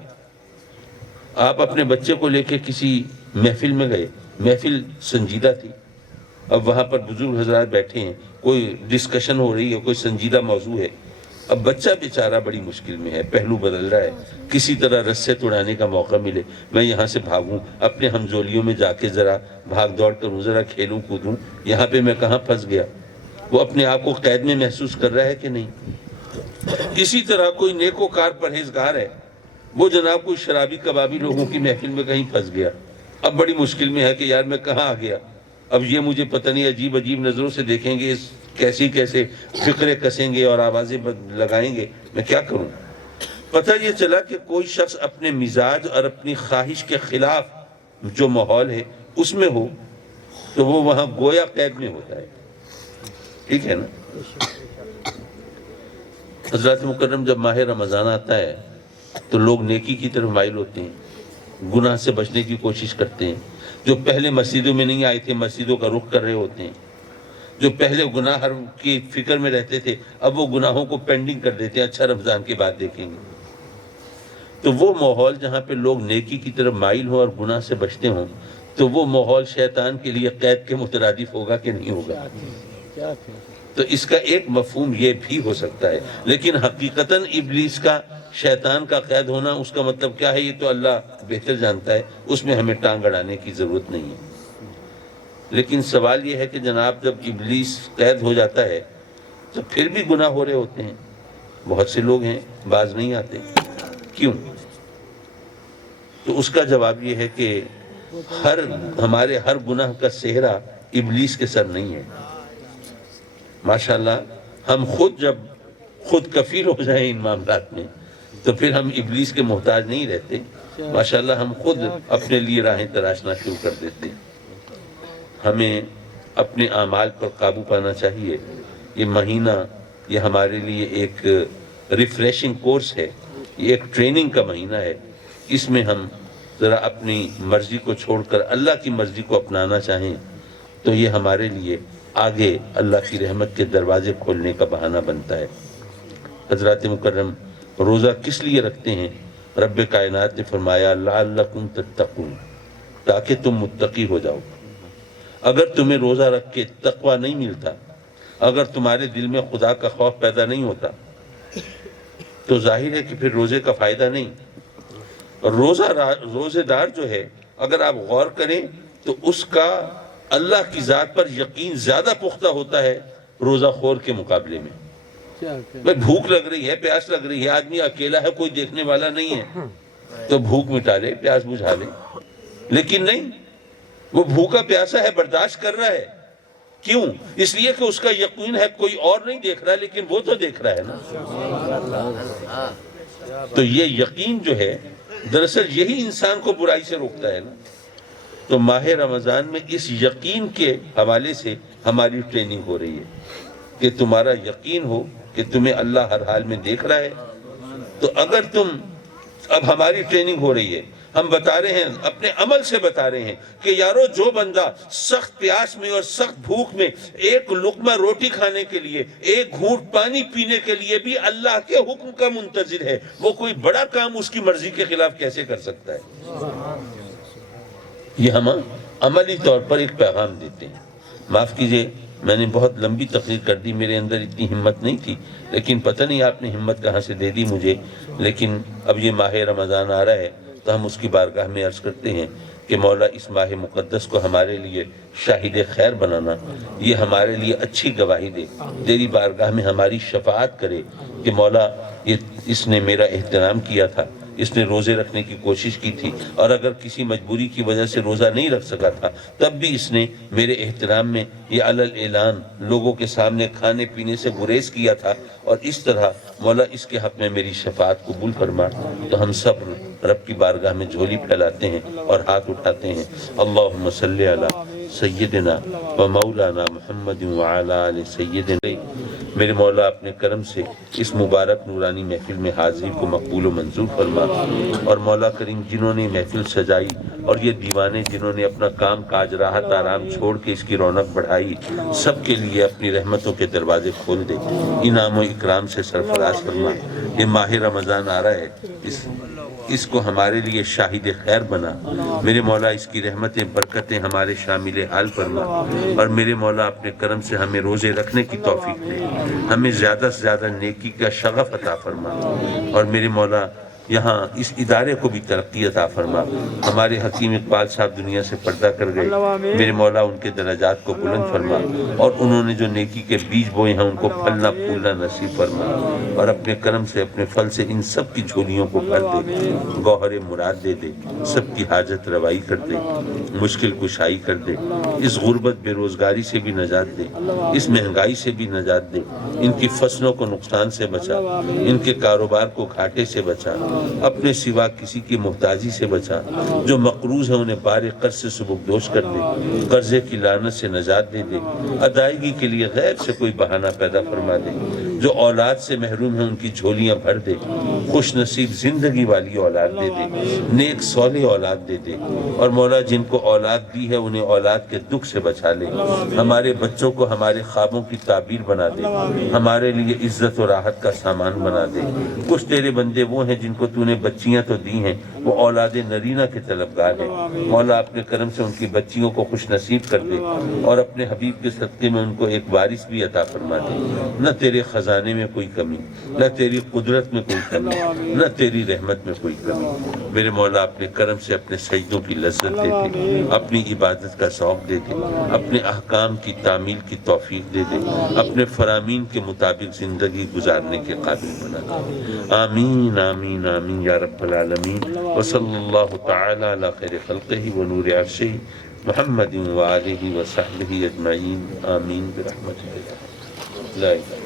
آپ اپنے بچے کو لے کے کسی محفل میں گئے، محفل سنجیدہ تھی، اب وہاں پر بزرگ حضرات بیٹھے ہیں، کوئی ڈسکشن ہو رہی ہے، کوئی سنجیدہ موضوع ہے. اب بچہ بیچارہ بڑی مشکل میں ہے، پہلو بدل رہا ہے، کسی طرح رسے توڑانے کا موقع ملے، میں یہاں سے بھاگوں، اپنے ہمزولیوں میں جا کے ذرا بھاگ دوڑ کروں، ذرا کھیلوں کودوں، یہاں پہ میں کہاں پھنس گیا. وہ اپنے آپ کو قید میں محسوس کر رہا ہے کہ نہیں؟ اسی طرح کوئی نیکوکار پرہیزگار ہے، وہ جناب کوئی شرابی کبابی لوگوں کی محفل میں کہیں پھنس گیا، اب بڑی مشکل میں ہے کہ یار میں کہاں آ گیا. اب یہ مجھے پتہ نہیں عجیب عجیب نظروں سے دیکھیں گے، کیسے فکرے کسیں گے اور آوازیں لگائیں گے، میں کیا کروں؟ پتہ یہ چلا کہ کوئی شخص اپنے مزاج اور اپنی خواہش کے خلاف جو ماحول ہے اس میں ہو تو وہ وہاں گویا قید میں ہوتا ہے، ٹھیک ہے نا؟ حضرات مکرم، جب ماہ رمضان آتا ہے تو لوگ نیکی کی طرف مائل ہوتے ہیں، گناہ سے بچنے کی کوشش کرتے ہیں۔ جو پہلے مسجدوں میں نہیں آئے تھے مسجدوں کا رخ کر رہے ہوتے ہیں، جو پہلے گناہ کی فکر میں رہتے تھے اب وہ گناہوں کو پینڈنگ کر دیتے ہیں، اچھا رمضان کے بعد دیکھیں گے۔ تو وہ ماحول جہاں پہ لوگ نیکی کی طرف مائل ہوں اور گناہ سے بچتے ہوں تو وہ ماحول شیطان کے لیے قید کے مترادف ہوگا کہ نہیں ہوگا؟ تو اس کا ایک مفہوم یہ بھی ہو سکتا ہے، لیکن حقیقتاً ابلیس کا، شیطان کا قید ہونا اس کا مطلب کیا ہے یہ تو اللہ بہتر جانتا ہے، اس میں ہمیں ٹانگ اڑانے کی ضرورت نہیں ہے۔ لیکن سوال یہ ہے کہ جناب جب ابلیس قید ہو جاتا ہے تو پھر بھی گناہ ہو رہے ہوتے ہیں، بہت سے لوگ ہیں باز نہیں آتے، کیوں؟ تو اس کا جواب یہ ہے کہ ہمارے ہر گناہ کا صحرا ابلیس کے سر نہیں ہے۔ ماشاءاللہ ہم جب خود کفیل ہو جائیں ان معاملات میں تو پھر ہم ابلیس کے محتاج نہیں رہتے، ماشاءاللہ ہم خود اپنے لیے راہیں تراشنا شروع کر دیتے ہیں۔ ہمیں اپنے اعمال پر قابو پانا چاہیے۔ یہ مہینہ یہ ہمارے لیے ایک ریفریشنگ کورس ہے، یہ ایک ٹریننگ کا مہینہ ہے، اس میں ہم ذرا اپنی مرضی کو چھوڑ کر اللہ کی مرضی کو اپنانا چاہیں تو یہ ہمارے لیے آگے اللہ کی رحمت کے دروازے کھولنے کا بہانہ بنتا ہے۔ حضرات مکرم، روزہ کس لیے رکھتے ہیں؟ رب کائنات نے فرمایا لعلکم تتقون، تاکہ تم متقی ہو جاؤ۔ اگر تمہیں روزہ رکھ کے تقوی نہیں ملتا، اگر تمہارے دل میں خدا کا خوف پیدا نہیں ہوتا تو ظاہر ہے کہ پھر روزے کا فائدہ نہیں۔ روزے دار جو ہے اگر آپ غور کریں تو اس کا اللہ کی ذات پر یقین زیادہ پختہ ہوتا ہے روزہ خور کے مقابلے میں۔ بھوک لگ رہی ہے، پیاس لگ رہی ہے، آدمی اکیلا ہے، کوئی دیکھنے والا نہیں ہے تو بھوک مٹا لے، پیاس بجھا لے، لیکن نہیں، وہ بھوکا پیاسا ہے، برداشت کر رہا ہے۔ کیوں؟ اس لیے کہ اس کا یقین ہے کوئی اور نہیں دیکھ رہا لیکن وہ تو دیکھ رہا ہے نا۔ تو یہ یقین جو ہے دراصل یہی انسان کو برائی سے روکتا ہے نا۔ تو ماہ رمضان میں اس یقین کے حوالے سے ہماری ٹریننگ ہو رہی ہے کہ تمہارا یقین ہو کہ تمہیں اللہ ہر حال میں دیکھ رہا ہے۔ تو اگر اب ہماری ٹریننگ ہو رہی ہے، ہم بتا رہے ہیں، اپنے عمل سے بتا رہے ہیں کہ یارو جو بندہ سخت پیاس میں اور سخت بھوک میں ایک لقمہ روٹی کھانے کے لیے، ایک گھونٹ پانی پینے کے لیے بھی اللہ کے حکم کا منتظر ہے، وہ کوئی بڑا کام اس کی مرضی کے خلاف کیسے کر سکتا ہے؟ یہ ہم عملی طور پر ایک پیغام دیتے ہیں۔ معاف کیجئے میں نے بہت لمبی تقریر کر دی، میرے اندر اتنی ہمت نہیں تھی، لیکن پتہ نہیں آپ نے ہمت کہاں سے دے دی مجھے۔ لیکن اب یہ ماہ رمضان آ رہا ہے تو ہم اس کی بارگاہ میں عرض کرتے ہیں کہ مولا اس ماہ مقدس کو ہمارے لیے شاہد خیر بنانا، یہ ہمارے لیے اچھی گواہی دے، تیری بارگاہ میں ہماری شفاعت کرے کہ مولا اس نے میرا احترام کیا تھا، اس نے روزے رکھنے کی کوشش کی تھی، اور اگر کسی مجبوری کی وجہ سے روزہ نہیں رکھ سکا تھا تب بھی اس نے میرے احترام میں یہ علل اعلان لوگوں کے سامنے کھانے پینے سے گریز کیا تھا، اور اس طرح مولا اس کے حق میں میری شفاعت قبول فرما۔ تو ہم سب رب کی بارگاہ میں جھولی پھیلاتے ہیں اور ہاتھ اٹھاتے ہیں، اللہم صلی علی سیدنا و مولانا محمد وعلی آل سیدنا۔ میرے مولا اپنے کرم سے اس مبارک نورانی محفل میں حاضری کو مقبول و منظور فرما، اور مولا کریم جنہوں نے محفل سجائی اور یہ دیوانے جنہوں نے اپنا کام کاج راحت آرام چھوڑ کے اس کی رونق بڑھائی، سب کے لیے اپنی رحمتوں کے دروازے کھول دے، انعام و اکرام سے سرفراز فرما۔ یہ ماہ رمضان آ رہا ہے، اس کو ہمارے لیے شاہد خیر بنا، میرے مولا اس کی رحمتیں برکتیں ہمارے شامل حال فرما، اور میرے مولا اپنے کرم سے ہمیں روزے رکھنے کی توفیق دے، ہمیں زیادہ سے زیادہ نیکی کا شغف عطا فرما، اور میرے مولا یہاں اس ادارے کو بھی ترقی عطا فرما. ہمارے حکیم اقبال صاحب دنیا سے پردہ کر گئے، میرے مولا ان کے درجات کو بلند فرما، اور انہوں نے جو نیکی کے بیج بوئے ہیں ان کو پھلنا پھولنا نصیب فرما، اور اپنے کرم سے اپنے پھل سے ان سب کی جھولیوں کو بھر دے، گوہر مراد دے دے، سب کی حاجت روائی کر دے، مشکل کشائی کر دے، اس غربت بے روزگاری سے بھی نجات دے، اس مہنگائی سے بھی نجات دے، ان کی فصلوں کو نقصان سے بچا، ان کے کاروبار کو گھاٹے سے بچا، اپنے سوا کسی کی محتاجی سے بچا، جو مقروض ہیں انہیں بار قرض سے سبکدوش کر دے، قرضے کی لعنت سے نجات دے دے، ادائیگی کے لیے غیر سے کوئی بہانہ پیدا فرما دے، جو اولاد سے محروم ہیں ان کی جھولیاں بھر دے، خوش نصیب زندگی والی اولاد دے دے، نیک صالح اولاد دے دے، اور مولا جن کو اولاد دی ہے انہیں اولاد کے دکھ سے بچا لے، ہمارے بچوں کو ہمارے خوابوں کی تعبیر بنا دے، ہمارے لیے عزت و راحت کا سامان بنا دے. کچھ تیرے بندے وہ ہیں جن کو تو نے بچیاں تو دی ہیں، وہ اولاد نرینہ کے طلبگار ہیں. مولا اپنے کرم سے ان کی بچیوں کو خوش نصیب کر دے، اور اپنے حبیب کے صدقے میں ان کو ایک وارث بھی عطا فرما دے. نہ تیرے خزانے میں کوئی کمی، نہ تیری قدرت میں کوئی کمی، نہ تیری رحمت میں کوئی کمی. میرے مولا اپنے کرم سے اپنے سجدوں کی لذت دے دے، اپنی عبادت کا ذوق دے دے، اپنے احکام کی تعمیل کی توفیق دے دے، اپنے فرامین کے مطابق زندگی گزارنے کے قابل بنا دے. آمین آمین آمین یا رب العالمین. وصلی اللہ تعالی علی خیر خلقہ ونور عرشہ محمد وآلہ وصحبہ اجمعین. آمین برحمتہ لا الہ